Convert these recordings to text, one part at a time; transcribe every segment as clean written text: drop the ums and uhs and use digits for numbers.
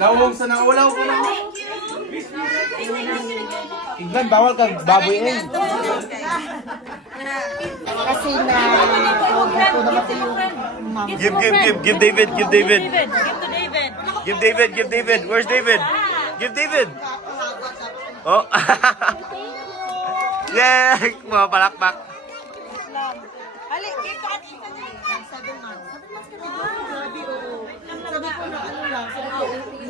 Nawong sa naulaw ko na. Iglan, bawal ka baboy eh. Kasi na huwag na po namatay yung mama. Give David. Give to David. Give David. Where's David? Give David. Oh. Yeah, mga palakpak. Ali, give to Ate Isa na. 7 months. 7 months kami doon. Grabe, oo. Sabi ko na ano lang.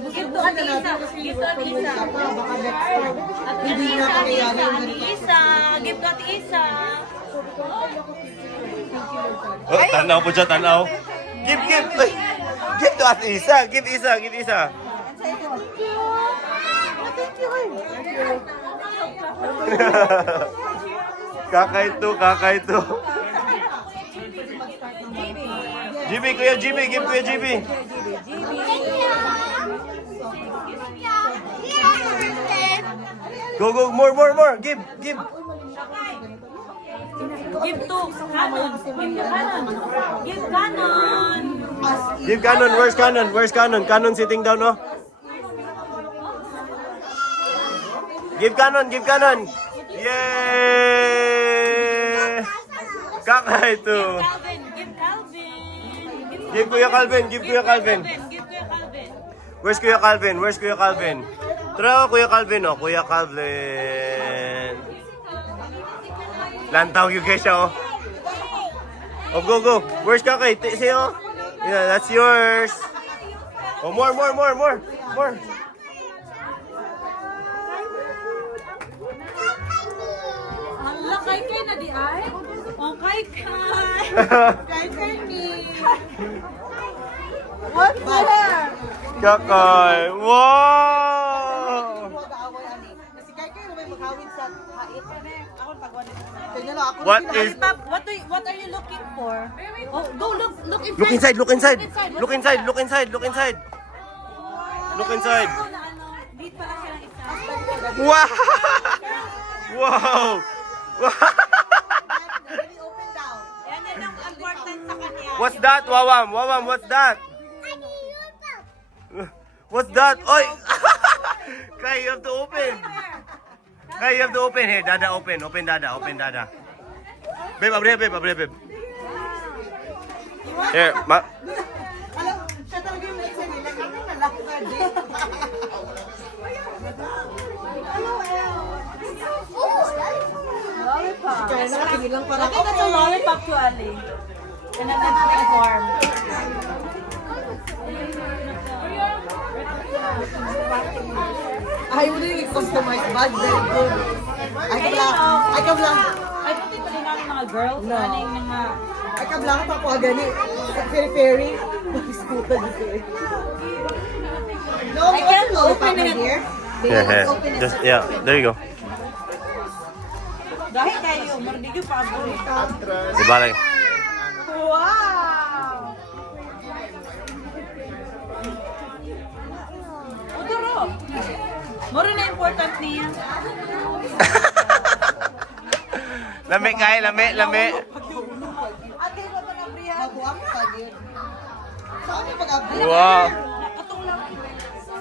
Give to Ate Isa. Give to Ate Isa. Baka next time. Hindi na kakayanin yung Ate Isa. Give to Ate Isa. Oh, tanaw po siya, tanaw. Give. Ay, give to Ate Isa. Give Isa. Kakay to. GB, Kuya GB, give Kuya GB. Go, more. Give. Give to Canon. Give Canon. Give Canon. Where's Canon? Canon sitting down, no? Give Canon. Yay! Kakay to. Give Calvin. Give Kuya Calvin. Where's Kuya Calvin? Tara, Kuya Calvin, oh. Kuya Calvin. Lantaw yung guys, oh. Oh, go. Where's Kakay? See, oh. Yeah, that's yours. Oh, more. Hala, kay na di ay? Oh, kay. Kay ni. What the heck? Kakay. Wow! Mag-aaway ani. Kasi kay may maghawin sa hait. Ako pagwanit. Kanya lang ako. What are you looking for? Oh, go look in Look inside. Look inside. Beat pala siya ng isa. Wow! Wow! Really open down. Yan ang important sa kanya. What's that, Wawam? What's that? What's that? Oy! Kay, you have to open. Here, Dada, open, Dada. Babe, abre. Here, Alam, siya talaga yung isa nila. Kami na lang sa date. Lollipop. Kaya nakatingin lang parang, I think that's a lollipop to Ali. And a lipstick form. I wouldn't customize bag. Very good. Ay kablang. I don't think pwede namin mga girls. No. Ano yung mga... Ay kablang pa ako gani. Very. Mag-scooter dito eh. No, I can't open it. here. yeah, there you go. Dahil kayo, marigyo pa ako. Diba lang? Wow! Uduro. Moro na important niya. Lami. Ate, wag na priya. Mag-walk pa din. Saan yung mag-abri? Wow.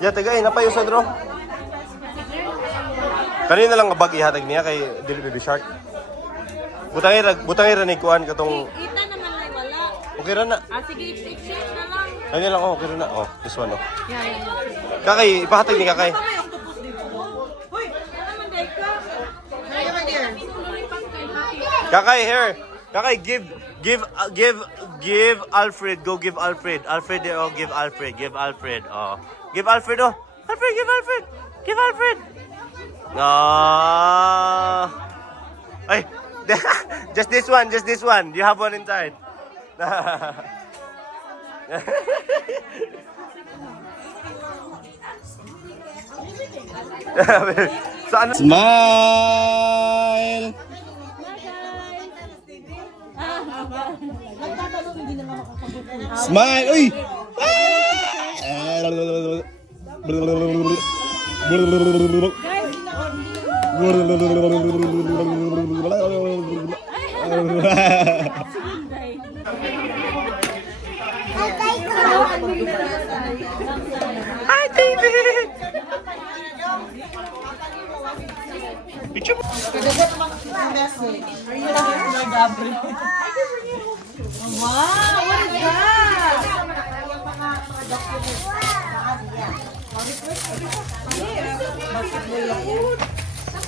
Yeah, tagay, napayo sa draw. Kanina lang bag ihatag niya kay Dili Baby Shark. Butangay ra ni kuan katong Kita naman ay wala. okay ra na. Sige, exchange na lang. Ano lang okay ra na. Oh, this one oh. Yeah. Kakay, ipahatag ni Kakay. May octopus dito. Hoy, ano naman dahil ka? Kaya my dear. Kakay here. Kakay give Alfred. Go give Alfred. Alfred oh, give Alfred. Oh. Give Alfred oh. Give Alfred. No. Ay. Just this one. You have one inside. Saan? Smile. Smile. Uy. Hi, David. message. Are you here, Lord Abri? Wow, what is that?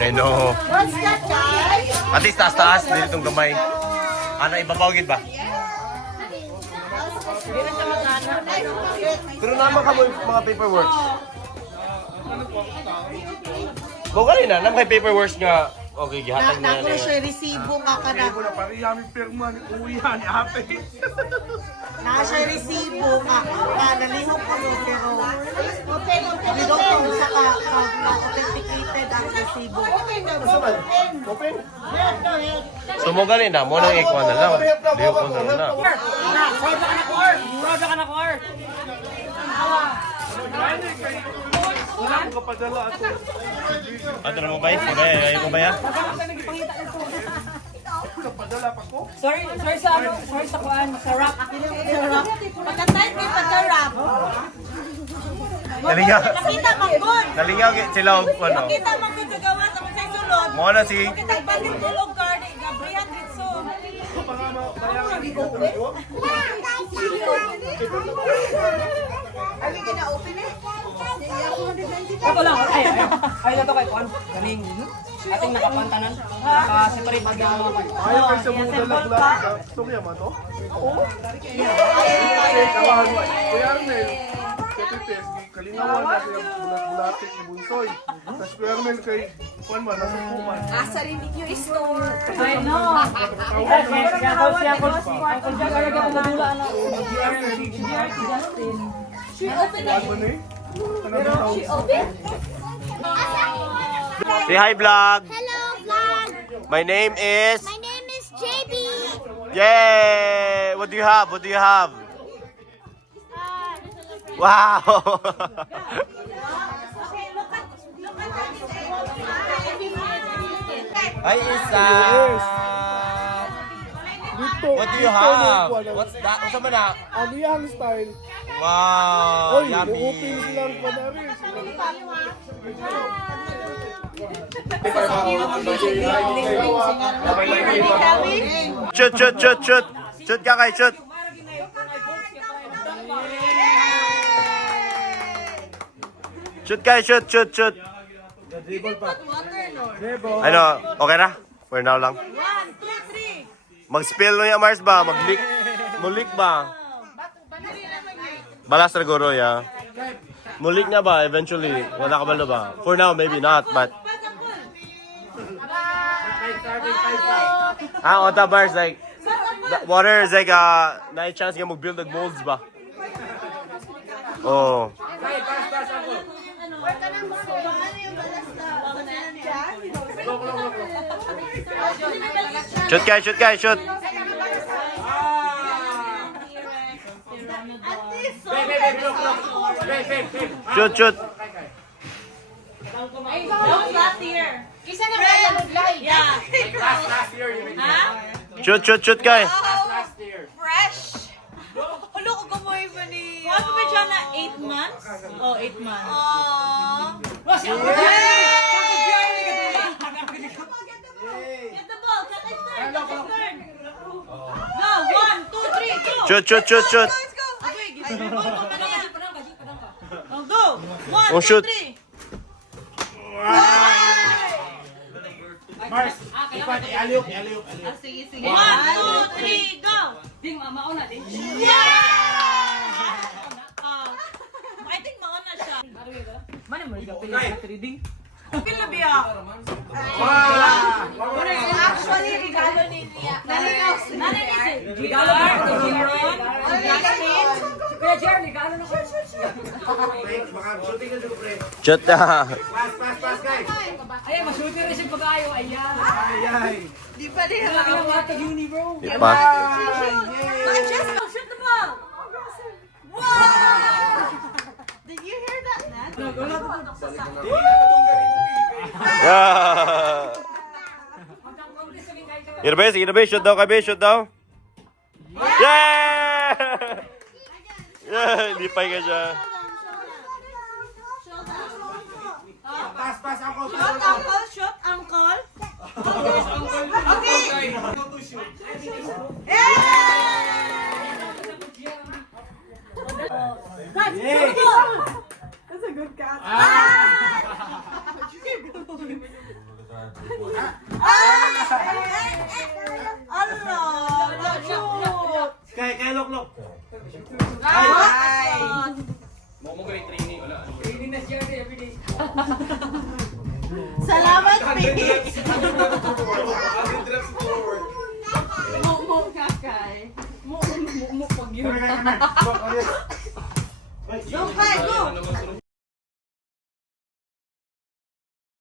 I know. What's that, guys? At least taas-taas, dito itong gamay. Ano, ibabawagin ba? Pero naman ka mo yung mga paperworks. Bawal na, naman kay paperworks nga. Okay, gihatag na Nakuha yan. siya resibo nga ka na. Wala pa rin namin pirma ni Kuya, ni Ate. Na siya resibo nga. Nalihok ko yun, pero we don't know sa authenticated ang resibo. So mo galing na, mo nang ikuha na lang. Diyo ko na na. Mura ka na, Cor. Wala akong kapadala ato. Ato na mo ba? Ayaw mo ba yan? Kapadala pa ko. Sorry sa kuan, sa rap. Pagka-type kay pagka-rap. Nalingaw. Nakita manggod. Nalingaw sila og ano. Nakita manggod sa gawa sa mga sulod. Mo na si Kita balik tulog card, Gabriel Ritso. Ako lang, ay na to kay Juan. Galing. Ating nakapantanan. Naka-separate agad ang mga Ayaw kayo sa mga dalag-lag. Gusto kaya mo to? Oo. Kuya Arnel, sa Pipes, kalingawan na siya bulat-bulatik ni Bunsoy. Tapos Kuya Arnel kay Juan man, nasa kuman. Asa rin ninyo store. I know. Siya ko talaga pumadula na. She opened Juan mo na eh. Ano ba tawag? Say hi vlog. Hello, vlog. My name is My name is JB. Yay! What do you have? What do you have? Wow! Hi Isa. Dito. What do you have? What's that? What's man na? Ano yung style? Wow! Oy, Yummy! uupin silang panari. Shoot, shoot, shoot, shoot! Shoot ka kay shoot! Shoot kay shoot, shoot, shoot! Ano? Okay na? For now lang. 1, 2, 3. Mag-spill no yung Mars ba? Mag-leak? Mulik ba? Balas na guro, ya. Mulik na ba eventually? Wala ka ba ba? For now, maybe not, but... On the bars, like... The water is like, na chance nga mag-build ng molds ba? Oh. Shoot guys, shoot guys, shoot! Shoot, shoot! That was last year. Kisa na kaya mag-live. Yeah. Ha? Shoot, shoot, shoot guys! Fresh! Hulo ko gamoy ba ni... What ba siya na 8 months? Oh, 8 months. Aww. Get the ball. Cut it turn. Cut it turn. Go. 1, 2, 3, go. Shoot, shoot, shoot, shoot! Let's go! Okay, get the ball. Oh, go. 1, Oh, 2, shoot. 3. Mars, ipan, i-aliok. Sige, sige. 1, 2, 3, go. Ding, mauna din. Yeah! I think mauna siya. Mano mo yung pili sa trading? Pila biya? Actually, regalo ni Nia. Nalikaw si Regalo ba? Jimron? Kuya Jer, regalo na ko. Shoot na! Ay, masuti rin siya pag-ayo. Ayan. Di pa rin Wala ka lang matag uni, bro. Ipa. Just Shoot the ball! wow! Did you hear that, Nat? Yeah! Irabe, sige Irabe, shoot daw kay shoot daw. Yeah! Yeah, lipay ka siya. Shot, uncle. Shot, uncle. Yay! That's a good cat. Kaya loklok. Salamat, Phoenix! Come here. Go, go!